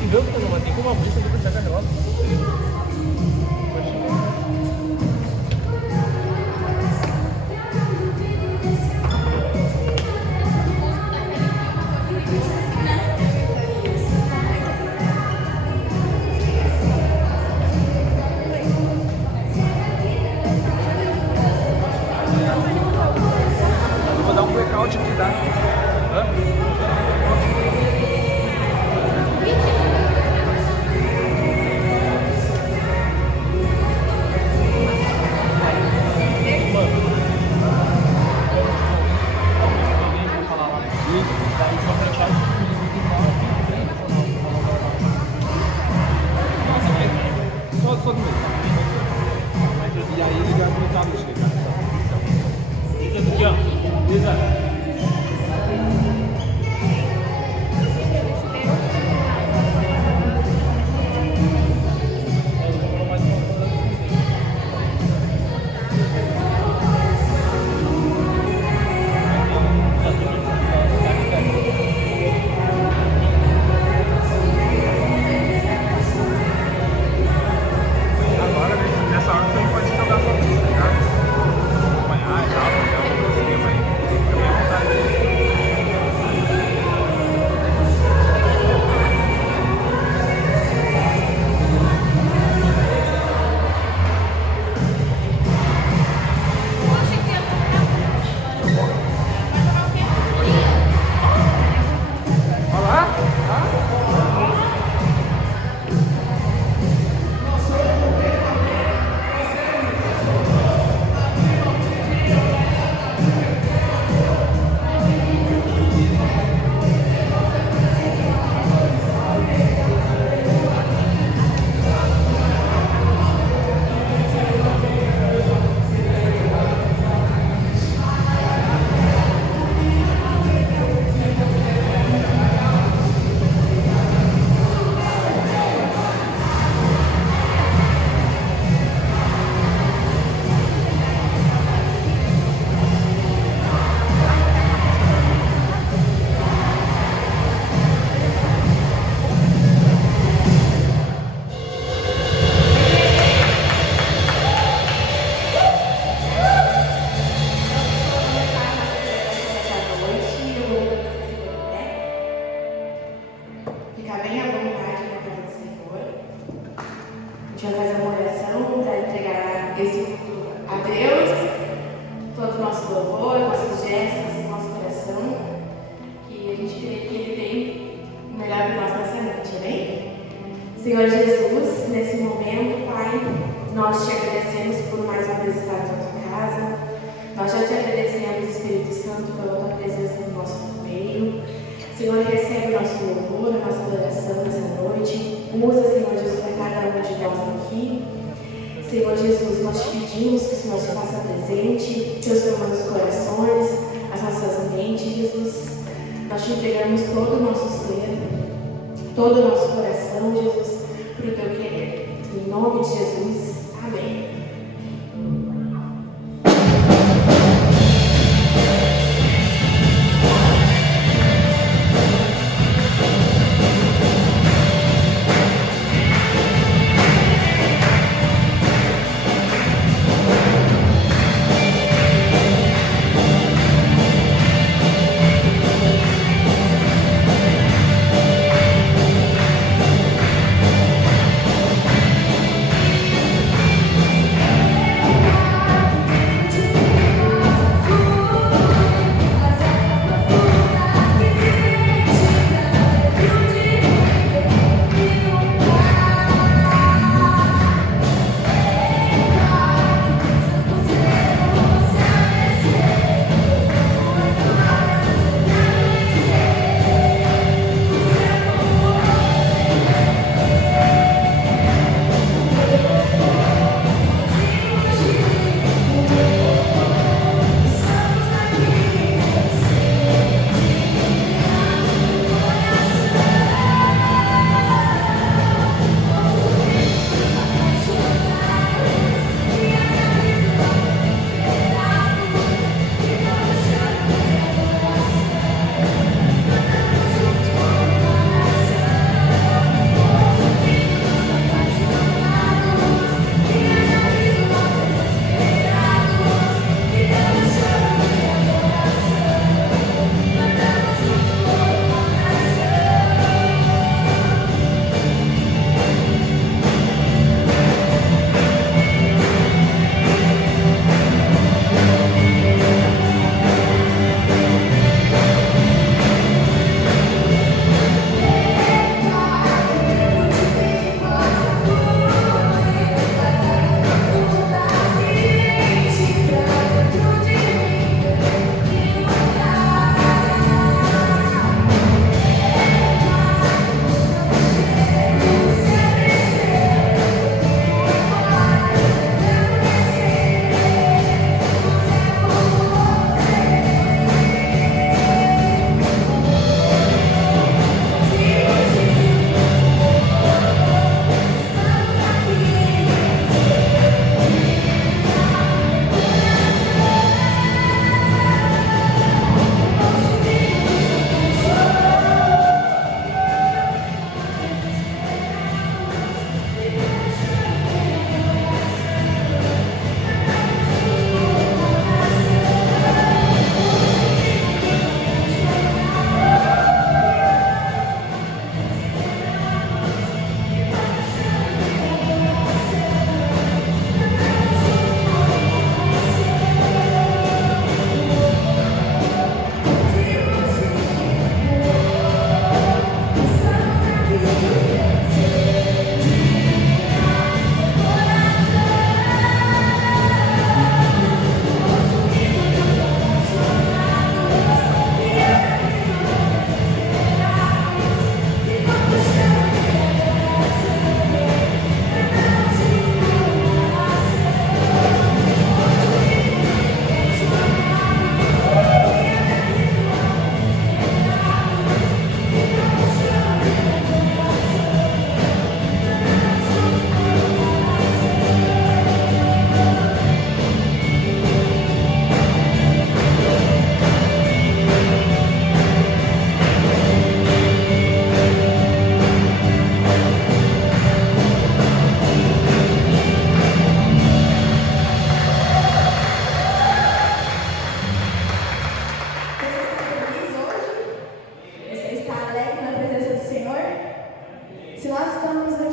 Enggak, bukan matiku mah bisa gitu saya kan lewat. Eu vou dar um blackout aqui, tá? Hã? Só de novo. E aí ligar no cabo desligado. Isso aqui, ó. Exato. Senhor Jesus, nesse momento, Pai, nós te agradecemos por mais uma vez estar na tua casa. Nós já te agradecemos, Espírito Santo, pela tua presença no nosso meio. Senhor, recebe o nosso louvor, a nossa adoração nessa noite. Usa, Senhor Jesus, para cada um de nós aqui. Senhor Jesus, nós te pedimos que o Senhor se faça presente, transformando os corações, as nossas mentes, Jesus. Nós te entregamos todo o nosso ser, todo o nosso coração, Jesus, para o teu querer. Em nome de Jesus, amém.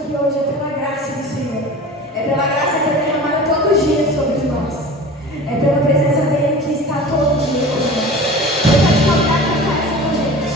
aqui hoje é pela graça do Senhor. É pela graça que é derramada todo dia sobre nós. É pela presença dele que está todo dia com nós. Ele vai te convidar a cantar essa com a gente.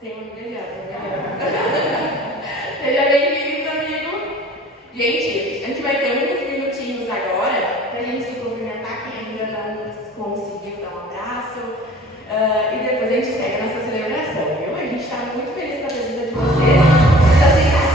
Tem um milhão. Seja bem-vindo, amigo. Gente, a gente vai ter uns minutinhos agora pra gente se cumprimentar. Quem ainda não conseguiu dar uma E depois a gente segue a nossa celebração, viu? A gente está muito feliz com a presença de vocês. Da aceitação.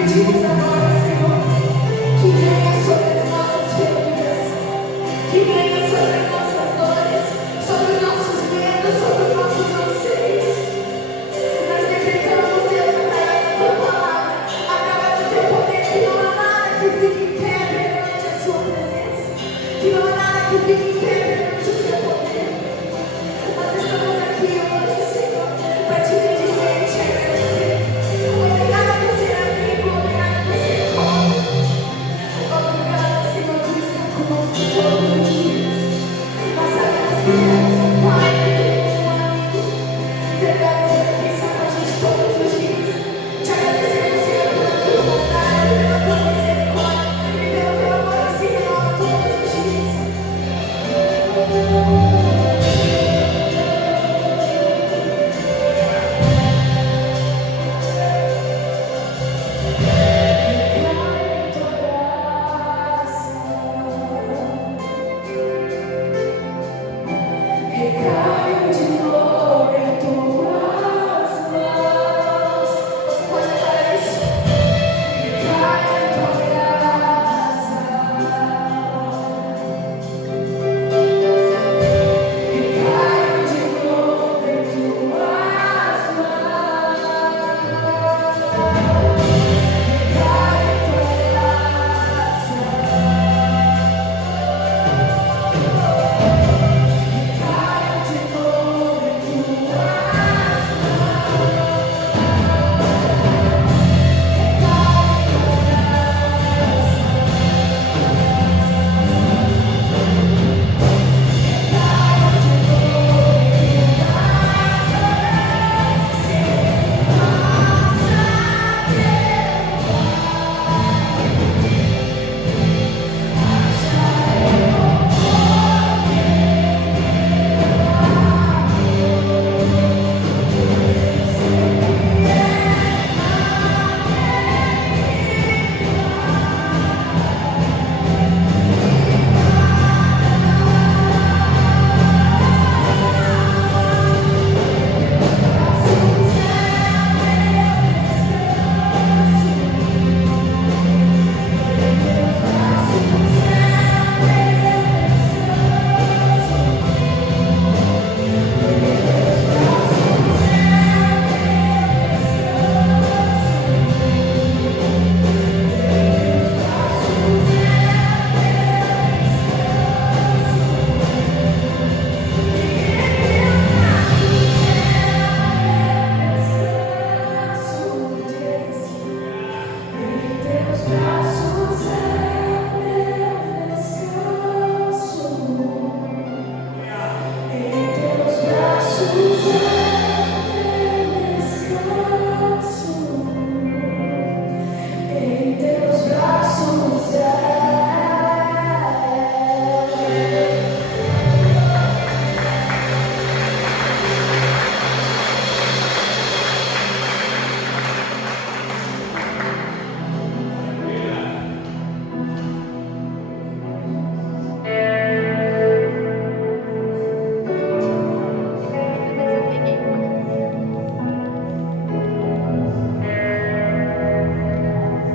pedimos agora, Senhor, que venha sobre as nossas feridas, que venha sobre as nossas dores, sobre os nossos medos, sobre os nossos anseios. Nós decretamos, Deus, através da tua palavra, através do teu poder, que não há nada que fique em pé perante a sua presença, que não há nada que fique em pé perante o seu poder. Nós estamos aqui hoje, Senhor, para te bendizer e te agradecer. Obrigada por ser amigo, obrigada por ser pobre. Obrigada, Senhor, por estar conosco todos os dias. Nós sabemos que temos um Pai, que temos um amigo. Obrigada por estar com a gente todos os dias. Te agradecemos, Senhor, pela tua bondade, pela tua misericórdia e pelo teu amor que se renova todos os dias. Recaio de novo em tuas mãos. Você pode declarar isso? Recaio em tua graça. Recaio de novo em tuas mãos. Recaio em tua graça. Recaio de novo em tuas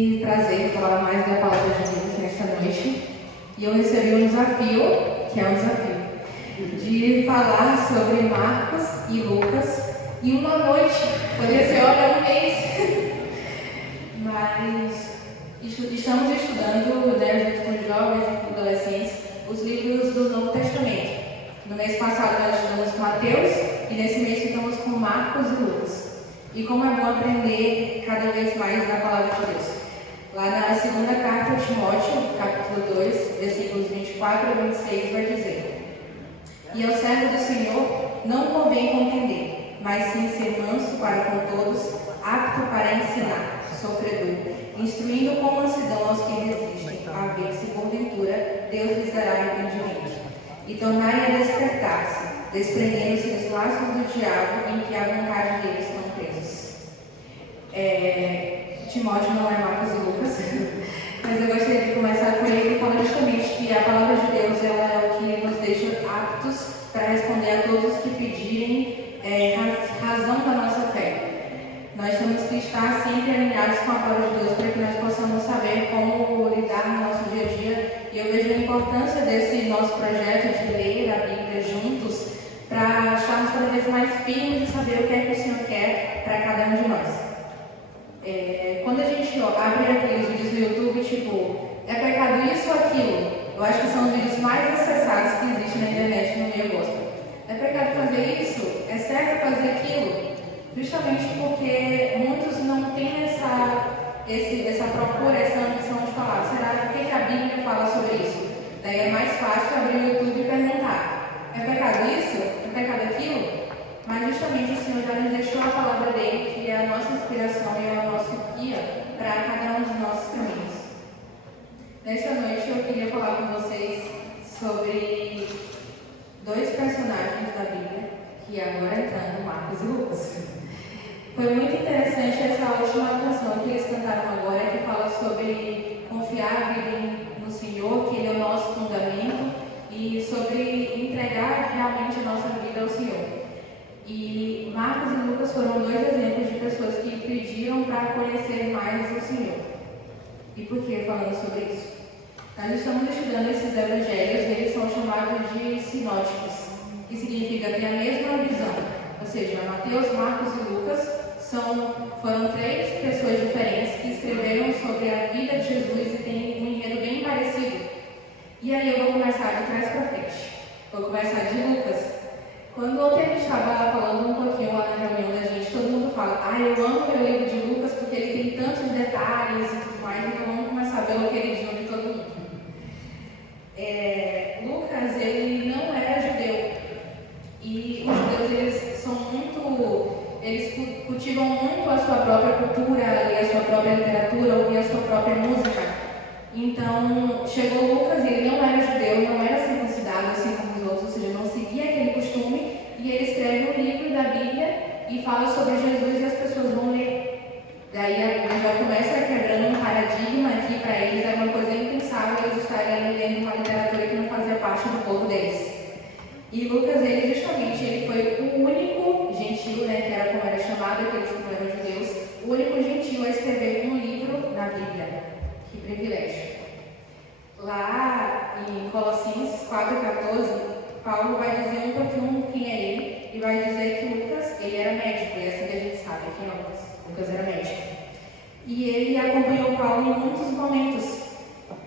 Que prazer falar mais da palavra de Deus nesta noite. E eu recebi um desafio, que é um desafio, de falar sobre Marcos e Lucas em uma noite. Poderia ser, olha, um mês. Mas estamos estudando, né, junto com os jovens e adolescentes, os livros do Novo Testamento. No mês passado nós estudamos com Mateus e nesse mês ficamos com Marcos e Lucas. E como é bom aprender cada vez mais da palavra de Deus. Lá na segunda carta de Timóteo, capítulo 2, versículos 24 a 26, vai dizer: E ao servo do Senhor não convém contender, mas sim ser manso para com todos, apto para ensinar, sofredor, instruindo com mansidão aos que resistem, a ver se porventura Deus lhes dará entendimento. E tornarem a despertar-se, desprendendo-se dos laços do diabo em que a vontade deles estão presos. Timóteo não é Marcos e Lucas, mas eu gostaria de começar com ele falando justamente que a palavra de Deus ela é o que nos deixa aptos para responder a todos os que pedirem razão da nossa fé. Nós temos que estar sempre alinhados com a palavra de Deus para que nós possamos saber como lidar no nosso dia a dia. E eu vejo a importância desse nosso projeto de ler a Bíblia juntos para estarmos cada vez mais firmes e saber o que é que o Senhor quer para cada um de nós. Quando a gente abre aqueles vídeos no YouTube, tipo, é pecado isso ou aquilo? Eu acho que são os vídeos mais acessados que existem na internet no meio gospel. É pecado fazer isso? É certo fazer aquilo? Justamente porque muitos não têm essa procura, essa ambição de falar, será o que a Bíblia fala sobre isso? Daí é mais fácil abrir o YouTube e perguntar, é pecado isso? É pecado aquilo? Mas justamente o Senhor já nos deixou a palavra dele, que é a nossa inspiração e é o nosso guia para cada um dos nossos caminhos. Nesta noite eu queria falar com vocês sobre dois personagens da Bíblia, que agora entrando, Marcos e Lucas. Foi muito interessante essa última canção que eles cantaram agora, que fala sobre confiar a vida no Senhor, que Ele é o nosso fundamento, e sobre entregar realmente a nossa vida ao Senhor. E Marcos e Lucas foram dois exemplos de pessoas que pediram para conhecer mais o Senhor. E por que falando sobre isso? Nós estamos estudando esses evangelhos e eles são chamados de sinóticos, que significa ter a mesma visão. Ou seja, Mateus, Marcos e Lucas foram três pessoas diferentes que escreveram sobre a vida de Jesus e têm um enredo bem parecido. E aí eu vou começar de trás para frente. Vou começar de Lucas. Quando ontem a gente estava falando um pouquinho lá na reunião da gente, todo mundo fala, eu amo o livro de Lucas porque ele tem tantos detalhes e tudo mais, então vamos começar pelo queridinho de todo mundo. Lucas, ele não era judeu. E os judeus, eles cultivam muito a sua própria cultura, a sua própria literatura, ouvir a sua própria música. Então, chegou Lucas e ele não era judeu, não era circuncidado assim como os outros, ou seja, não seguia aquele costume, e ele escreve um livro da Bíblia e fala sobre Jesus e as pessoas vão ler. Daí a Bíblia já começa quebrando um paradigma aqui para eles, é uma coisa impensável eles estarem lendo uma literatura que não fazia parte do povo deles. E Lucas, ele foi o único gentil, né, que era como era chamado, aqueles que não eram judeus, o único gentil a escrever um livro na Bíblia. Que privilégio. Lá em Colossenses 4,14, Paulo vai dizer um pouquinho quem é ele, e vai dizer que Lucas, ele era médico, e assim que a gente sabe quem é Lucas. Lucas era médico. E ele acompanhou Paulo em muitos momentos.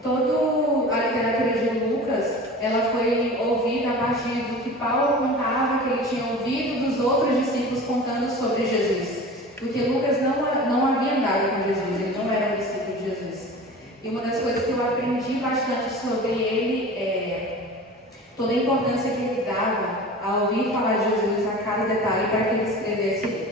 Toda a literatura de Lucas, ela foi ouvida a partir do que Paulo contava, que ele tinha ouvido dos outros discípulos contando sobre Jesus. Porque Lucas não havia andado com Jesus, ele não era um discípulo de Jesus. E uma das coisas que eu aprendi bastante sobre ele é toda a importância que ele dava a ouvir falar de Jesus a cada detalhe para que ele escrevesse.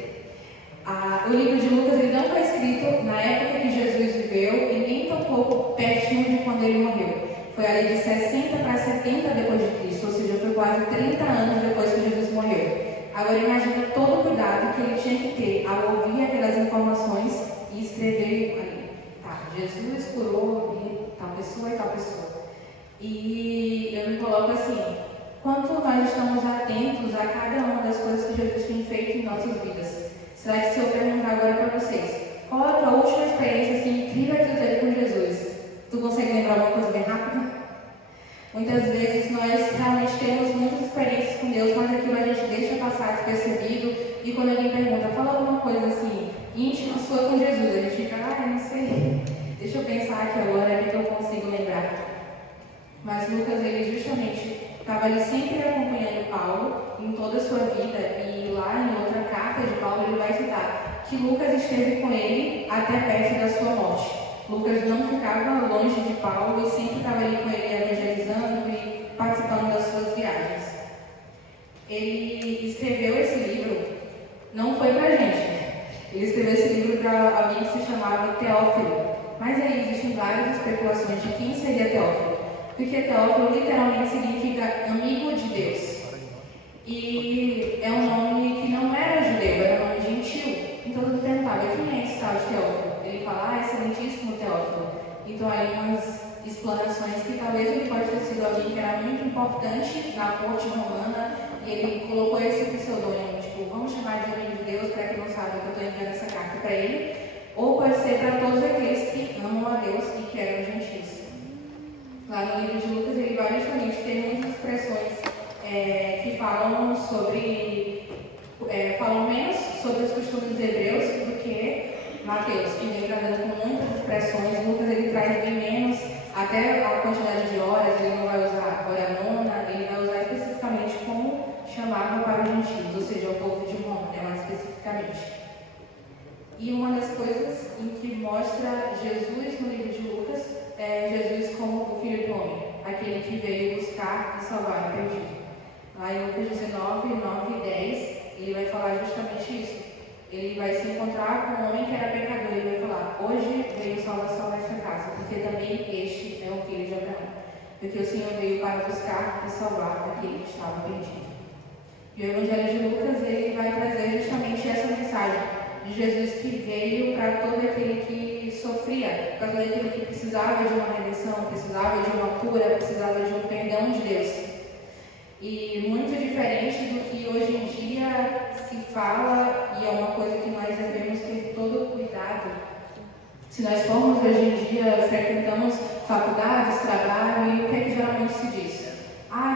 O livro de Lucas ele não foi escrito na época que Jesus viveu e nem tampouco pertinho de quando ele morreu. Foi ali de 60 para 70 depois de Cristo, ou seja, foi quase 30 anos depois que Jesus morreu. Agora imagina todo o cuidado que ele tinha que ter ao ouvir aquelas informações e escrever ali. Jesus curou tal pessoa e tal pessoa. E eu me coloco assim, quanto nós estamos atentos a cada uma das coisas que Jesus tem feito em nossas vidas? Será que se eu perguntar agora para vocês, qual é a tua última experiência assim, incrível que tu teve com Jesus? Tu consegue lembrar uma coisa bem rápida? Muitas vezes nós realmente temos muitas experiências com Deus, mas aquilo a gente deixa passar despercebido, e quando alguém pergunta, fala alguma coisa assim, íntima sua com Jesus, a gente fica, eu não sei, deixa eu pensar aqui agora, o que eu consigo lembrar. Mas Lucas, ele justamente estava ali sempre acompanhando Paulo em toda a sua vida, e lá em outra carta de Paulo ele vai citar que Lucas esteve com ele até perto da sua morte. Lucas não ficava longe de Paulo e sempre estava ali com ele evangelizando e participando das suas viagens. Ele escreveu esse livro, não foi para a gente, ele escreveu esse livro para alguém que se chamava Teófilo, mas aí existem várias especulações de quem seria Teófilo, porque Teófilo literalmente significa amigo de Deus, e é um nome que não era judeu, era um nome gentil. Então ele perguntava, quem é esse tal de Teófilo? Ele fala, excelentíssimo Teófilo. Então aí umas explanações que talvez ele pode ter sido alguém que era muito importante na corte romana, e ele colocou esse pseudônimo, tipo, vamos chamar de amigo de Deus para que não saiba que eu estou enviando essa carta para ele, ou pode ser para todos aqueles que amam a Deus e que eram gentis. Lá no livro de Lucas ele vai justamente ter muitas expressões que falam sobre, falam menos sobre os costumes hebreus do que Mateus, que vem trazendo com muitas expressões. Lucas ele traz bem menos, até a quantidade de horas, ele não vai usar hora nona, ele vai usar especificamente como chamava para os gentios, ou seja, o povo de Roma, mais especificamente. E uma das coisas em que mostra Jesus no livro de Lucas é Jesus como o Filho do Homem, aquele que veio buscar e salvar o perdido. Lá em Lucas 19, 9 e 10, ele vai falar justamente isso. Ele vai se encontrar com um homem que era pecador e vai falar, hoje veio salvação nesta casa, porque também este é o filho de Abraão. Porque o Senhor veio para buscar e salvar aquele que estava perdido. E o Evangelho de Lucas, ele vai trazer justamente essa mensagem de Jesus que veio para todo aquele que sofria, para todo aquele que precisava de uma redenção, precisava de uma cura, precisava de um perdão de Deus. E muito diferente do que hoje em dia se fala, e é uma coisa que nós devemos ter todo cuidado. Se nós formos hoje em dia, frequentamos faculdades, trabalho, e o que é que geralmente se diz?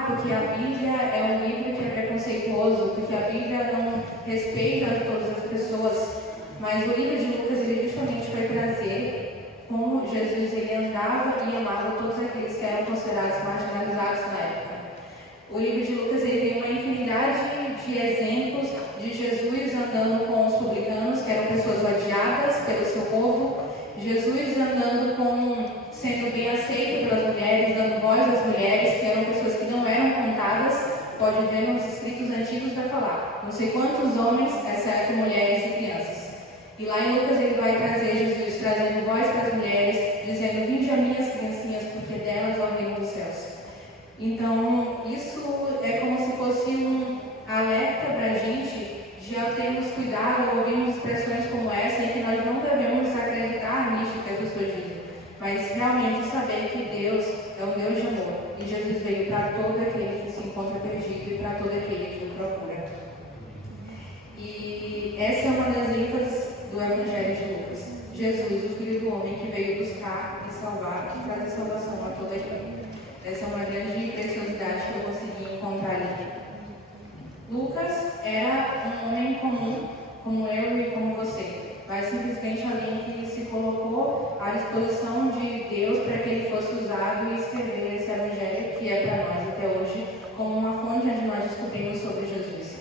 Porque a Bíblia é um livro que é preconceituoso, porque a Bíblia não respeita todas as pessoas. Mas o livro de Lucas, ele justamente vai trazer como Jesus ele andava e amava todos aqueles que eram considerados marginalizados na época. O livro de Lucas ele tem uma infinidade de exemplos de Jesus andando com os publicanos, que eram pessoas odiadas pelo seu povo, Jesus andando sendo bem aceito pelas mulheres, dando voz às mulheres, que eram pessoas que não eram contadas. Pode ver nos escritos antigos vai falar, não sei quantos homens, exceto mulheres e crianças. E lá em Lucas ele vai trazer Jesus trazendo voz para as mulheres, dizendo, vinde a minhas criancinhas, porque delas é o reino dos céus. Então, isso é como se fosse um alerta para a gente de termos cuidado ao ouvirmos expressões como essa, em que nós não devemos acreditar nisso que as pessoas dizem, mas realmente saber que Deus é um Deus de amor, e Jesus veio para todo aquele que se encontra perdido e para todo aquele que o procura. E essa é uma das ênfases do Evangelho de Lucas. Jesus, o Filho do Homem, que veio buscar e salvar, que traz a salvação a toda aquele. Essa é uma grande preciosidade que eu consegui encontrar ali. Lucas era um homem comum, como eu e como você, mas simplesmente alguém que se colocou à disposição de Deus para que ele fosse usado e escrever esse evangelho que é para nós até hoje, como uma fonte onde nós descobrimos sobre Jesus.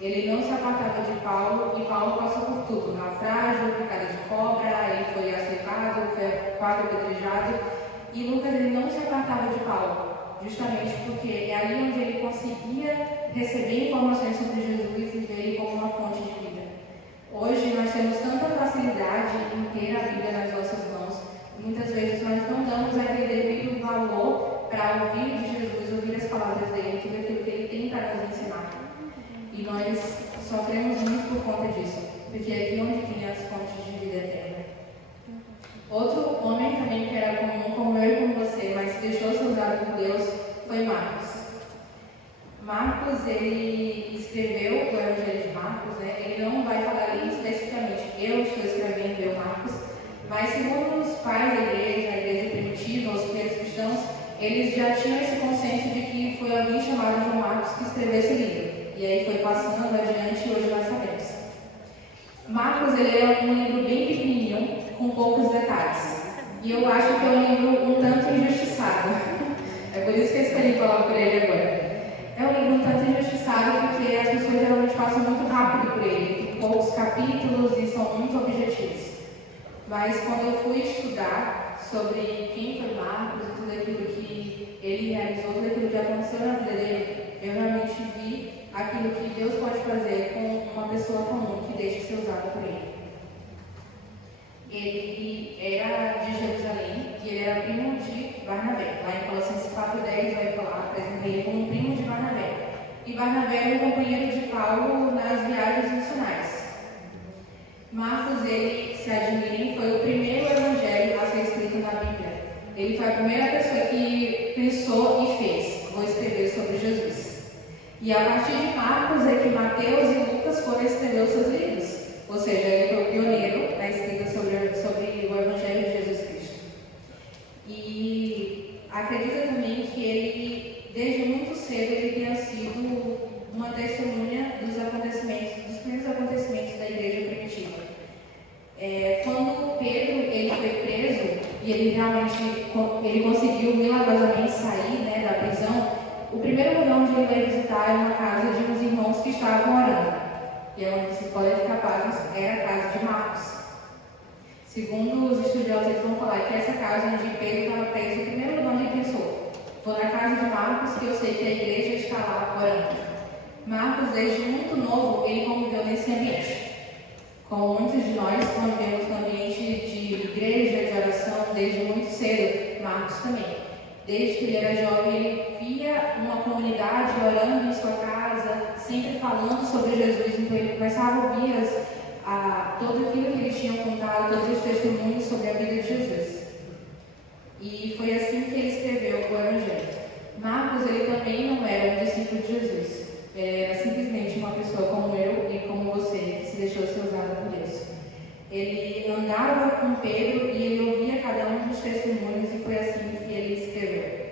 Ele não se apartava de Paulo, e Paulo passou por tudo, naufrágio, picada de cobra, ele foi açoitado, foi quase apedrejado. E Lucas ele não se apartava de Paulo, justamente porque é ali onde ele conseguia receber informações sobre Jesus e ver ele como uma fonte de vida. Hoje nós temos tanta facilidade em ter a Bíblia nas nossas mãos, e muitas vezes nós não damos aquele devido valor para ouvir de Jesus, ouvir as palavras dele, tudo aquilo que ele tem para nos ensinar. E nós sofremos muito por conta disso, porque é aqui onde tem as fontes de vida eterna. Outro homem também que era comum, como eu e como você, mas deixou ser usado por Deus, foi Marcos. Marcos, ele escreveu o Evangelho de Marcos. Marcos, né, ele não vai falar ali especificamente, eu estou escrevendo, eu, Marcos, mas segundo os pais da igreja, a igreja primitiva, os primeiros cristãos, eles já tinham esse consenso de que foi alguém chamado João Marcos que escreveu esse livro. E aí foi passando adiante e hoje nós sabemos. Marcos, ele é um livro bem pequenininho, com poucos detalhes. E eu acho que é um livro um tanto injustiçado. É por isso que eu escolhi falar por ele agora. É um livro um tanto injustiçado porque as pessoas geralmente passam muito rápido por ele. Tem poucos capítulos e são muito objetivos. Mas quando eu fui estudar sobre quem foi Marcos e tudo aquilo que ele realizou, tudo aquilo que aconteceu na vida dele, eu realmente vi aquilo que Deus pode fazer com uma pessoa comum que deixa de ser usada por ele. Ele era de Jerusalém e ele era primo de Barnabé. Lá em Colossenses 4:10 vai falar, apresenta ele como primo de Barnabé. E Barnabé era o companheiro de Paulo nas viagens missionárias. Marcos, ele, se admirem, foi o primeiro evangelho a ser escrito na Bíblia. Ele foi a primeira pessoa que pensou e fez, vou escrever sobre Jesus. E a partir de Marcos é que Mateus e Lucas foram escrever os seus livros. Ou seja, ele foi o pioneiro na escrita sobre o evangelho de Jesus Cristo. E acredita também que ele, desde muito cedo, ele tenha sido uma testemunha dos primeiros acontecimentos da igreja primitiva. Quando Pedro ele foi preso e ele realmente conseguiu milagrosamente sair, né, da prisão, o primeiro lugar onde ele vai visitar é uma casa de uns irmãos que estavam orando. E é onde vocês podem ficar pasmos, era a casa de Marcos. Segundo os estudiosos, eles vão falar que essa casa onde Pedro estava preso, o primeiro lugar onde ele pensou, vou na casa de Marcos, que eu sei que a igreja está lá orando. Marcos, desde muito novo, ele conviveu nesse ambiente. Como muitos de nós convivemos no ambiente de igreja, de oração, desde muito cedo, Marcos também. Desde que ele era jovem, ele via uma comunidade orando em sua casa, sempre falando sobre Jesus, então ele começava a ouvir tudo aquilo que eles tinham contado, todos os testemunhos sobre a vida de Jesus. E foi assim que ele escreveu o Evangelho. Marcos, ele também não era um discípulo de Jesus. Ele era simplesmente uma pessoa como eu e como você, que se deixou ser usada por Deus. Ele andava com Pedro e ele ouvia cada um dos testemunhos e foi assim que ele escreveu.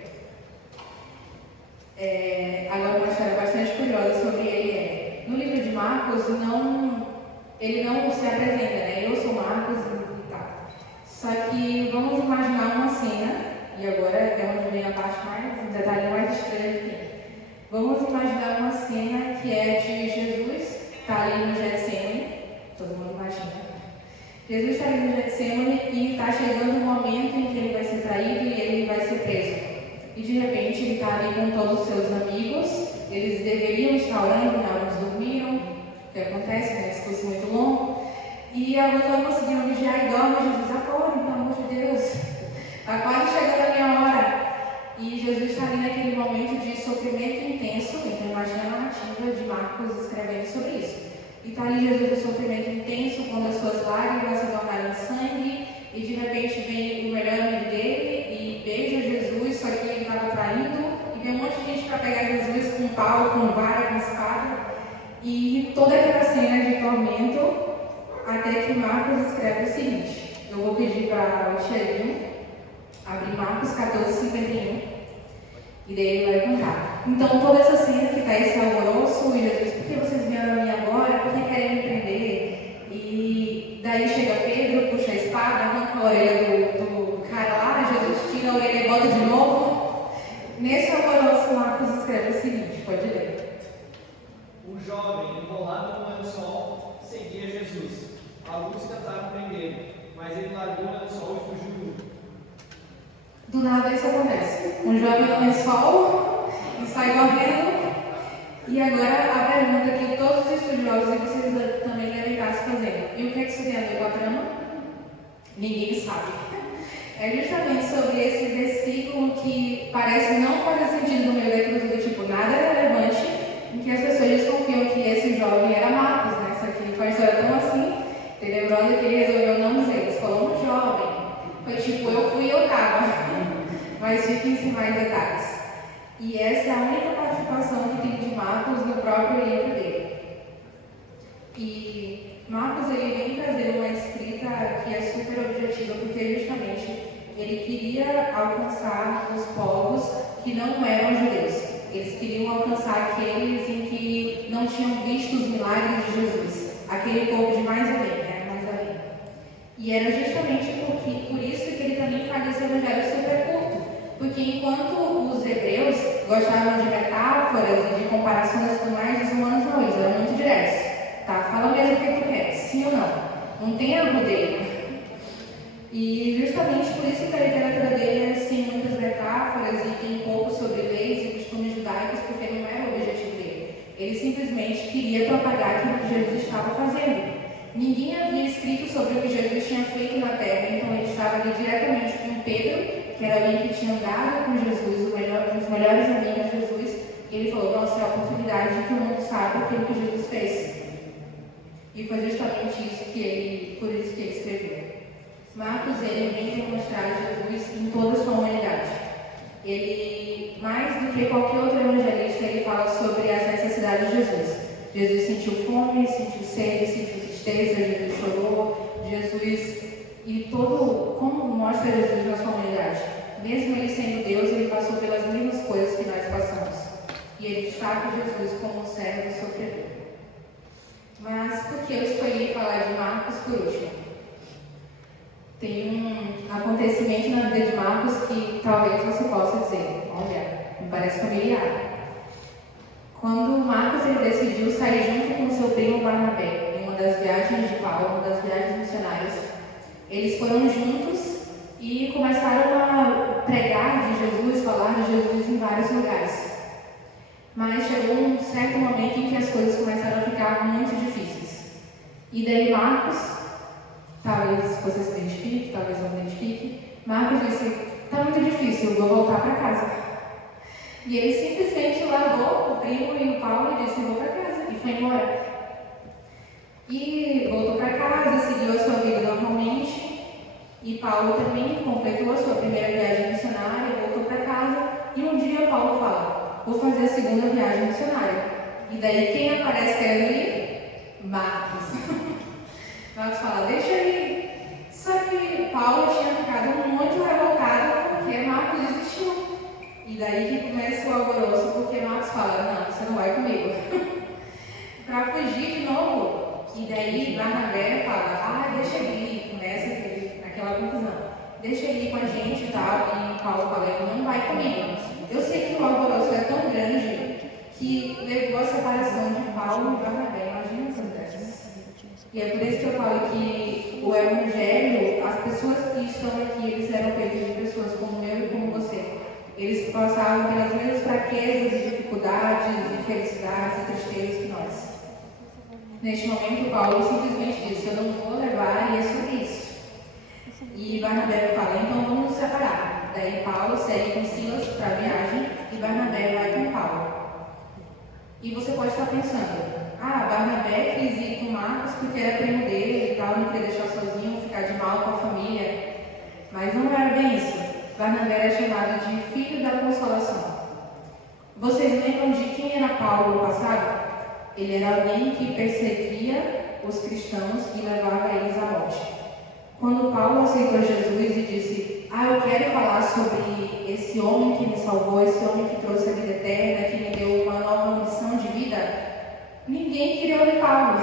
Agora uma história bastante curiosa sobre ele no livro de Marcos, ele não se apresenta, né? Eu sou Marcos e tal. Só que vamos imaginar uma cena, e agora é onde vem a parte mais, o detalhe mais estranho que tem. Vamos imaginar uma cena que é de Jesus, está ali no Getsemane, todo mundo imagina. Jesus está ali no Getsemane e está chegando um momento em que ele vai ser traído e ele vai ser preso. E de repente ele está ali com todos os seus amigos, eles deveriam estar orando, mas alguns dormiram, o que acontece, né? Discurso muito longo. E alguns conseguiram vigiar e dormem, Jesus, acorde, pelo amor de Deus, está quase chegando a minha hora. E Jesus está ali naquele momento de sofrimento intenso, então imagina a narrativa de Marcos escrevendo sobre isso. E está ali Jesus em sofrimento intenso, quando as suas lágrimas se tornaram sangue, e de repente vem o melhor amigo dele e beija Jesus, só que ele estava traindo, e vem um monte de gente para pegar Jesus com pau, com vara, com espada, e toda aquela cena de tormento, até que Marcos escreve o seguinte. Eu vou pedir para o Tiaguinho abrir Marcos 14:51, e daí ele vai contar. Então, toda essa cena que está esse alvoroço, e Jesus, por que vocês vieram a mim agora? Por que querem me prender? E daí chega Pedro, puxa a espada, arranca a orelha do cara lá, Jesus tira a orelha e bota de novo. Nesse alvoroço, Marcos escreve o seguinte, pode ler. Um jovem enrolado no lençol seguia Jesus. Alguns tentaram prendê-lo, mas ele largou o lençol e fugiu. Do nada isso acontece. Um jovem no lençol e sai correndo. E agora a pergunta que todos os estudiosos e vocês também devem estar se fazendo. E o que é que isso tem a ver com a trama? Ninguém sabe. É justamente sobre esse versículo que parece não fazer sentido no meio daquilo do tipo nada relevante, em que as pessoas desconfiam que esse jovem era Marcos, né? Isso aqui foi uma história tão assim, lembrando que ele resolveu não dizer, ele falou um jovem. Foi tipo, eu fui e eu tava. Mas fiquem sem mais detalhes. E essa é a única participação que tem de Marcos no próprio livro dele. E Marcos ele vem trazendo uma escrita que é super objetiva, porque justamente ele queria alcançar os povos que não eram judeus. Eles queriam alcançar aqueles em que não tinham visto os milagres de Jesus, aquele povo de mais além, né? Mais além. E era justamente por isso que ele também faz esse evangelho super curto, porque enquanto os hebreus gostavam de metáforas e de comparações e tudo mais, os humanos não, eles eram muito diretos. Tá, fala mesmo o que tu quer, sim ou não. Não tem arrudeio. E justamente por isso que a literatura dele é sem muitas metáforas e tem pouco sobre leis e costumes judaicos, porque não era o objetivo dele. Ele simplesmente queria propagar aquilo que Jesus estava fazendo. Ninguém havia escrito sobre o que Jesus tinha feito na terra, então ele estava ali diretamente com Pedro, que era alguém que tinha andado com Jesus, um dos melhores amigos de Jesus, e ele falou: nossa, é a oportunidade de que o mundo saiba aquilo que Jesus fez. E foi justamente por isso que ele escreveu. Marcos, ele vem demonstrar Jesus em toda a sua humanidade. Ele, mais do que qualquer outro evangelista, ele fala sobre as necessidades de Jesus. Jesus sentiu fome, sentiu sede, sentiu tristeza, Jesus chorou, e como mostra Jesus na sua humanidade. Mesmo ele sendo Deus, ele passou pelas mesmas coisas que nós passamos. E ele destaca Jesus como um servo sofredor. Mas por que eu escolhi falar de Marcos por último? Tem um acontecimento na vida de Marcos que talvez você possa dizer: olha, me parece familiar. Quando Marcos ele decidiu sair junto com seu primo Barnabé, em uma das viagens de Paulo, uma das viagens missionárias, eles foram juntos e começaram a pregar de Jesus, falar de Jesus em vários lugares. Mas chegou um certo momento em que as coisas começaram a ficar muito difíceis. E daí Marcos, talvez você se identifique, talvez não identifique, Marcos disse: está muito difícil, eu vou voltar para casa. E ele simplesmente largou o primo e o Paulo e disse: vou para casa, e foi embora. E voltou para casa, seguiu a sua vida normalmente, e Paulo também completou a sua primeira viagem missionária, voltou para casa, e um dia Paulo fala: vou fazer a segunda viagem missionária. E daí quem aparece querendo ir? Marcos. Marcos fala: deixa eu ir. Só que Paulo tinha ficado muito revoltado porque Marcos desistiu. E daí que começa o alvoroço, porque Marcos fala: não, você não vai comigo. Para fugir de novo. E daí Barnabé fala: deixa ele ir. Começa aquela confusão. Deixa ele ir com a gente e tal. E Paulo fala: ele não vai comigo. Eu sei que o alvoroço é tão grande que levou a separação de Paulo e Barnabé. Imagina essa acontece. E é por isso que eu falo que o Evangelho, as pessoas que estão aqui, eles eram feitos de pessoas como eu e como você. Eles passavam pelas mesmas fraquezas e dificuldades, infelicidades e tristezas que nós. Neste momento, Paulo simplesmente disse: eu não vou levar, e é sobre isso. E Barnabé fala: então vamos nos separar. Daí Paulo segue com Silas para a viagem e Barnabé vai com Paulo. E você pode estar pensando: Barnabé quis ir com Marcos porque era primo dele e tal, não queria deixar sozinho, ficar de mal com a família. Mas não era bem isso. Barnabé era chamado de filho da consolação. Vocês lembram de quem era Paulo no passado? Ele era alguém que perseguia os cristãos e levava eles à morte. Quando Paulo aceitou Jesus e disse: eu quero falar sobre esse homem que me salvou, esse homem que trouxe a vida eterna, que me deu uma nova missão de vida, ninguém queria ouvir Paulo.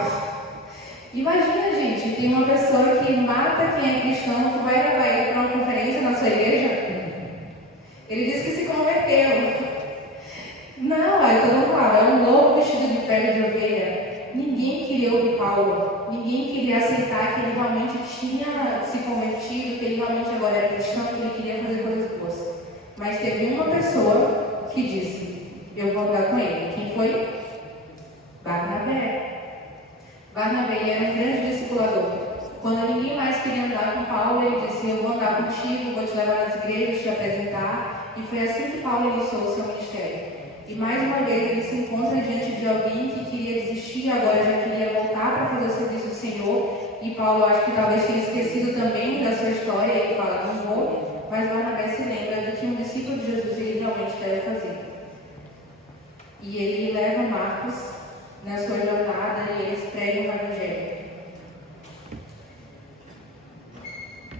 Imagina, gente, tem uma pessoa que mata quem é cristão, tu vai levar ele para uma conferência na sua igreja? Ele disse que se converteu. Não, aí todo mundo fala: é um lobo vestido de pele de ovelha. Ninguém queria ouvir Paulo, ninguém queria aceitar que ele realmente tinha se convertido, que ele realmente agora era cristão, que ele queria fazer coisas boas. Mas teve uma pessoa que disse: eu vou andar com ele. Quem foi? Barnabé. Barnabé era um grande discipulador. Quando ninguém mais queria andar com Paulo, ele disse: eu vou andar contigo, vou te levar nas igrejas, te apresentar. E foi assim que Paulo iniciou o seu ministério. E mais uma vez ele se encontra diante de alguém que queria desistir, agora já queria voltar para fazer o serviço do Senhor. E Paulo, acho que talvez tenha esquecido também da sua história, e ele fala: não vou. Mas Barnabé se lembra do que um discípulo de Jesus ele realmente deve fazer. E ele leva Marcos na sua jornada e eles pregam o Evangelho.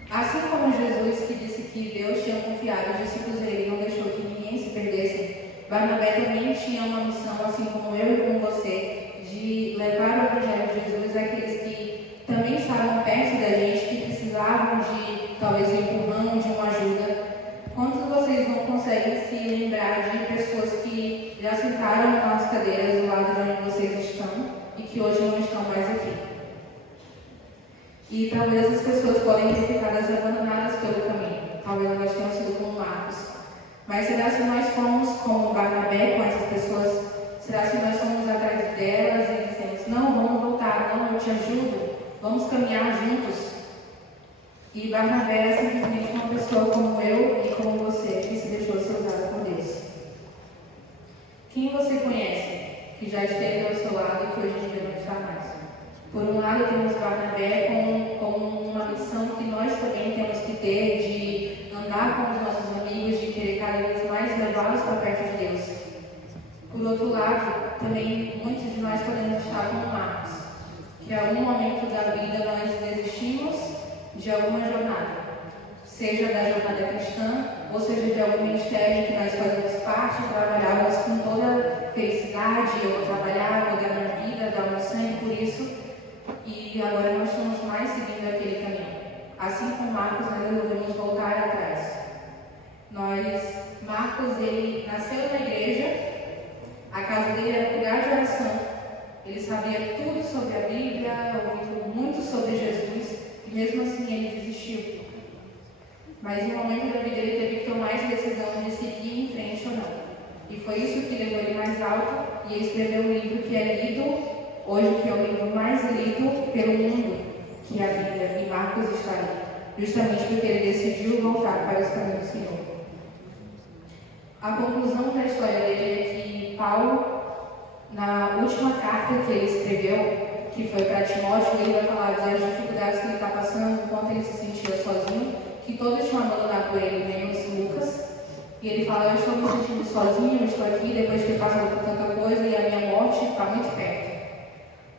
Assim como Jesus, que disse que Deus tinha confiado os discípulos dele e não deixou que ninguém se perdesse, Barnabé também tinha uma missão, assim como eu e como você, de levar o Evangelho de Jesus àqueles que também estavam perto da gente, que precisavam de talvez um empurrão, de uma ajuda. Quantos de vocês não conseguem se lembrar de pessoas que já sentaram nas cadeiras do lado de onde vocês estão e que hoje não estão mais aqui? E talvez as pessoas podem ter ficado abandonadas pelo caminho. Talvez elas tenham sido como Marcos. Mas será se nós formos como Barnabé com essas pessoas? Será se nós formos atrás delas e dizemos, não, vamos voltar, não, eu te ajudo, vamos caminhar juntos? E Barnabé é simplesmente uma pessoa como eu e como você, que se deixou ser usada por Deus. Quem você conhece que já esteve ao seu lado e que hoje em dia não está mais? Por um lado, temos Barnabé como uma missão que nós também temos que ter de andar com os nossos amigos, de querer cada vez mais levá-los para perto de Deus. Por outro lado, também muitos de nós podemos estar como Marcos, que em algum momento da vida nós desistimos de alguma jornada, seja da jornada cristã, ou seja de algum ministério que nós fazemos parte, trabalhávamos com toda felicidade, eu trabalhar, vou dar minha vida, dar meu sangue por isso, e agora não estamos mais seguindo aquele caminho. Assim como Marcos, nós resolvemos voltar atrás. Marcos, ele nasceu na igreja, a casa dele era lugar de oração, ele sabia tudo sobre a Bíblia, ouviu muito sobre Jesus, e mesmo assim ele desistiu. Mas em um momento da vida ele teve que tomar essa decisão de seguir em frente ou não. E foi isso que levou ele mais alto, e ele escreveu um livro que é lido hoje, que é o livro mais lido pelo mundo, que é a Bíblia, e Marcos está ali, justamente porque ele decidiu voltar para os caminhos do Senhor. A conclusão da história dele é que Paulo, na última carta que ele escreveu, que foi para Timóteo, ele vai falar das dificuldades que ele está passando, o quanto ele se sentia sozinho, que todos tinham abandonado ele, menos Lucas. E ele fala, eu estou me sentindo sozinho, eu estou aqui, depois de ter passado por tanta coisa, e a minha morte está muito perto.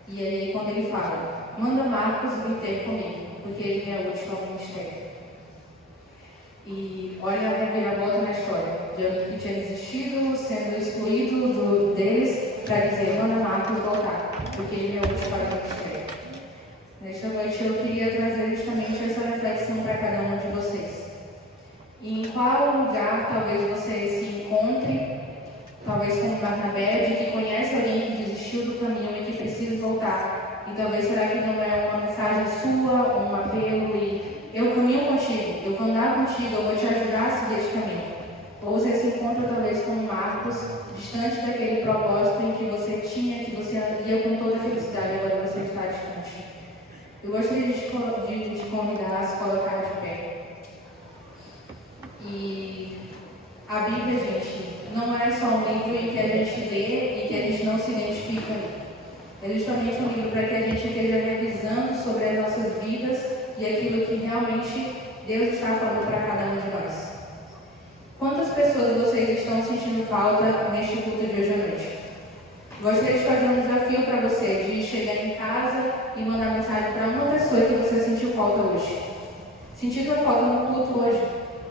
E aí, quando ele fala, manda Marcos vir ter comigo, porque ele me é útil ao ministério. E olha a reviravolta na história, de alguém que tinha desistido, sendo excluído deles, para dizer, manda Marcos voltar, porque ele me é útil para o ministério. Nesta noite eu queria trazer justamente essa reflexão para cada um de vocês. E em qual lugar talvez você se encontre, talvez como Barnabé, de que conhece alguém que desistiu do caminho e que precisa voltar. E talvez será que não é uma mensagem sua, um apelo e eu caminho contigo, eu vou andar contigo, eu vou te ajudar a seguir este caminho. Ou você se encontra talvez como Marcos, distante daquele propósito em que você tinha, que você ia com toda a felicidade, agora você está distante. Eu gostaria de te convidar a se colocar de pé. E a Bíblia, gente, não é só um livro em que a gente lê e que a gente não se identifica. É justamente um livro para que a gente esteja revisando sobre as nossas vidas e aquilo que realmente Deus está falando para cada um de nós. Quantas pessoas vocês estão sentindo falta neste culto de hoje à noite? Gostaria de fazer um desafio para você, de chegar em casa e mandar mensagem para uma pessoa que você sentiu falta hoje. Sentiu a falta no culto hoje?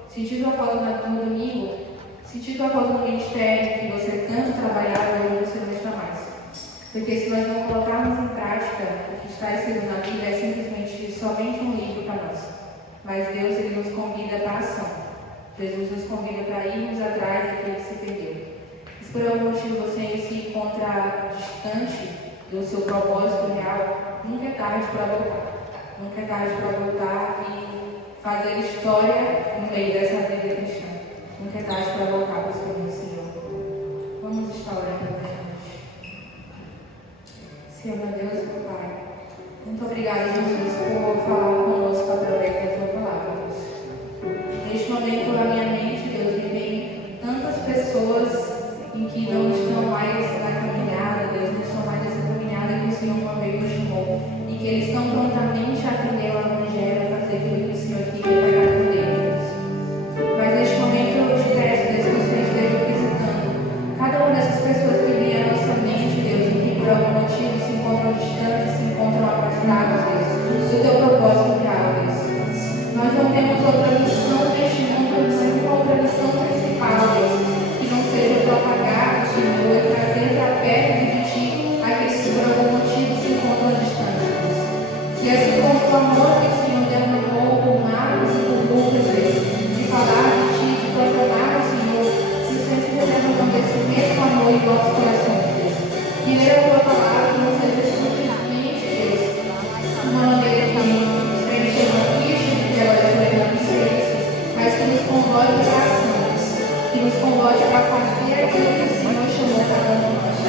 Sentiu a falta no domingo? Sentiu a falta no ministério que você tanto trabalhava e hoje você não está mais? Porque se nós não colocarmos em prática o que está escrito na Bíblia, é simplesmente somente um livro para nós. Mas Deus, Ele nos convida para a ação. Jesus nos convida para irmos atrás daquilo que se perdeu. Se por algum motivo você se encontra distante do seu propósito real, nunca é tarde para voltar. Nunca é tarde para voltar e fazer história no meio dessa vida cristã. Nunca é tarde para voltar para os caminhos do Senhor. Vamos estar orando para a gente. Senhor, meu Deus, meu Pai, muito obrigada, Jesus, por falar conosco através da Tua palavra, Deus. Neste momento, na minha mente, Deus, me vem tantas pessoas em que não estão mais na caminhada, Deus, não estão mais nessa caminhada que o Senhor uma vez nos chamou, e que eles estão prontamente a atender o Evangelho, a fazer aquilo que o Senhor queria para cada um deles. Mas neste momento eu te peço, Deus, que o Senhor esteja visitando cada uma dessas pessoas que vem à nossa mente, Deus, e que por algum motivo que nos convoque para ações, que nos convoque para fazer aquilo que o Senhor chamou cada um de nós.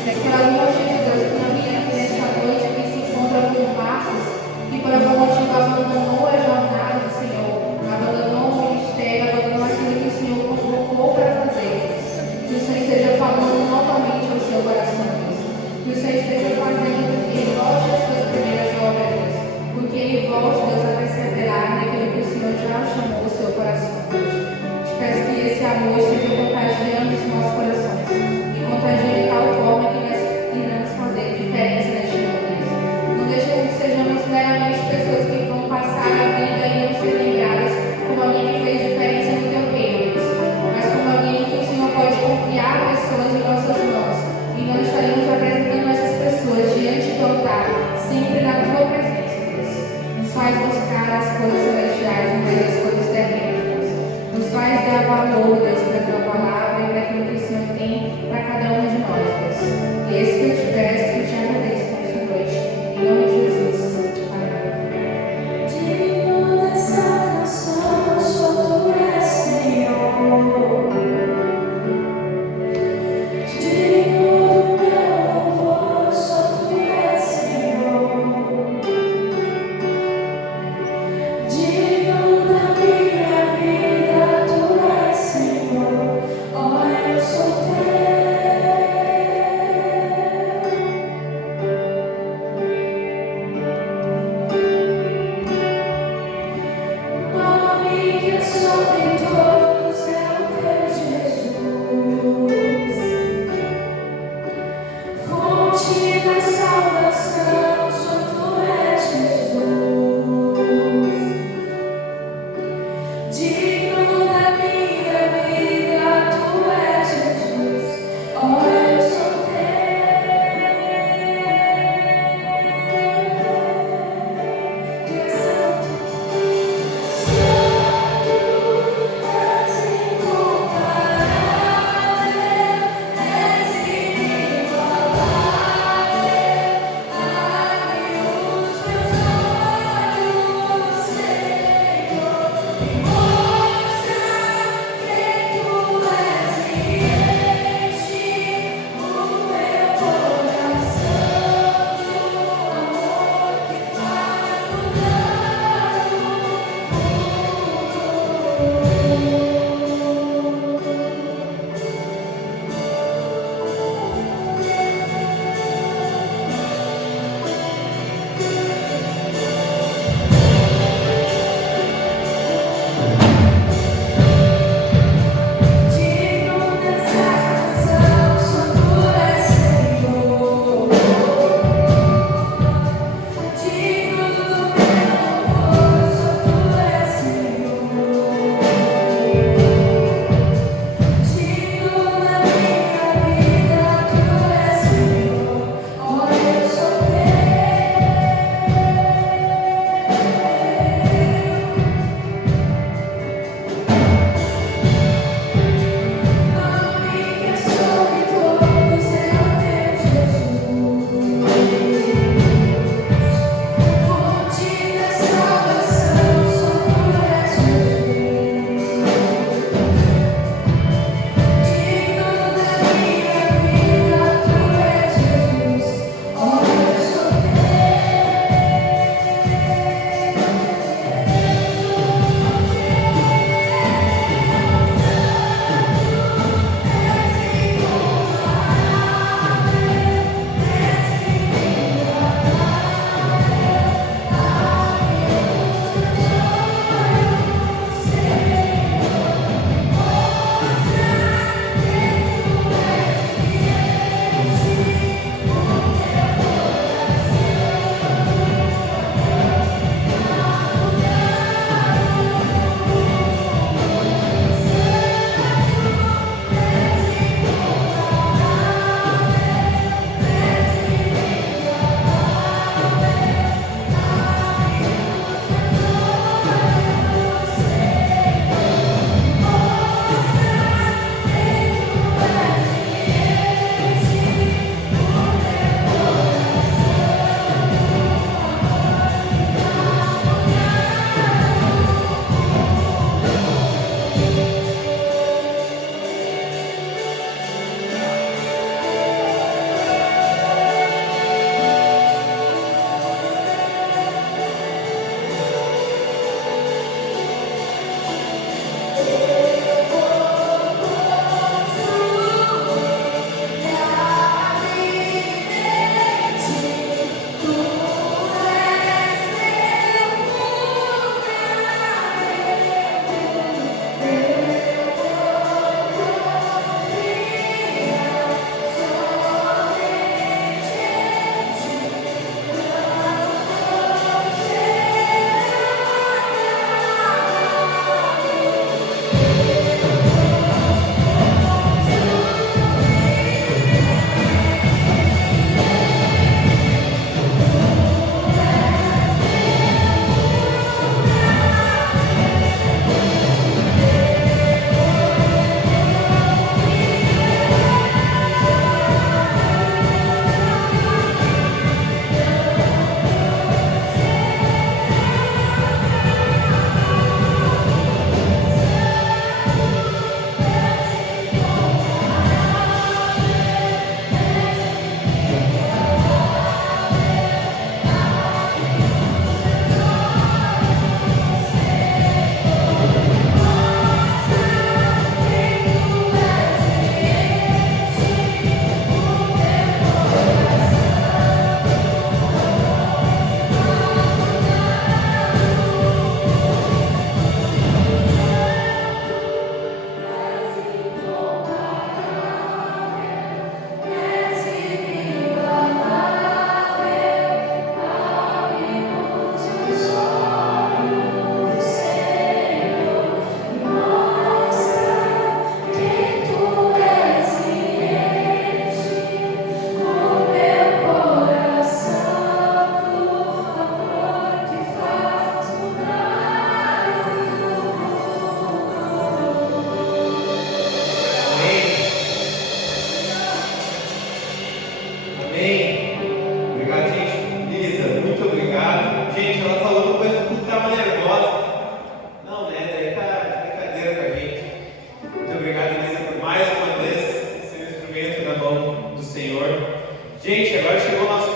É por amor de Deus, que alguém aqui nesta noite que se encontra com Marcos, que por algum motivo abandonou a jornada do Senhor, abandonou o ministério, abandonou aquilo que o Senhor convocou para fazer. Que o Senhor esteja falando novamente ao seu coração, Deus. Que o Senhor esteja fazendo com que ele volte às suas primeiras obras, Deus. Porque ele volte, Deus, a perseverar naquilo que o Senhor já chamou o seu coração, Deus. Te peço que esse amor esteja contagiando os nossos corações e contagie de tal forma que nós iremos fazer diferença neste mundo, Deus. Não deixe que sejamos meramente pessoas que vão passar a vida e não ser lembradas como alguém que fez diferença no teu reino, Deus. Mas como alguém que o Senhor pode confiar pessoas em nossas mãos e nós estaremos apresentando essas pessoas diante do altar, sempre na tua presença, Deus. Nos faz buscar as coisas celestiais em vez das coisas terrenas, Deus. Nos faz dar valor, Deus, para a tua palavra e para aquilo que o Senhor tem para cada um de nós, Deus. E esse que eu te peço, que eu te agradeço nesta noite. Em nome de Jesus. Amém. Digno dessa canção, só tu és Senhor. Digno do meu louvor, só tu és Senhor. Digno da minha vida, tu és Senhor. mais uma vez ser um instrumento na mão do Senhor. Gente, agora chegou o nosso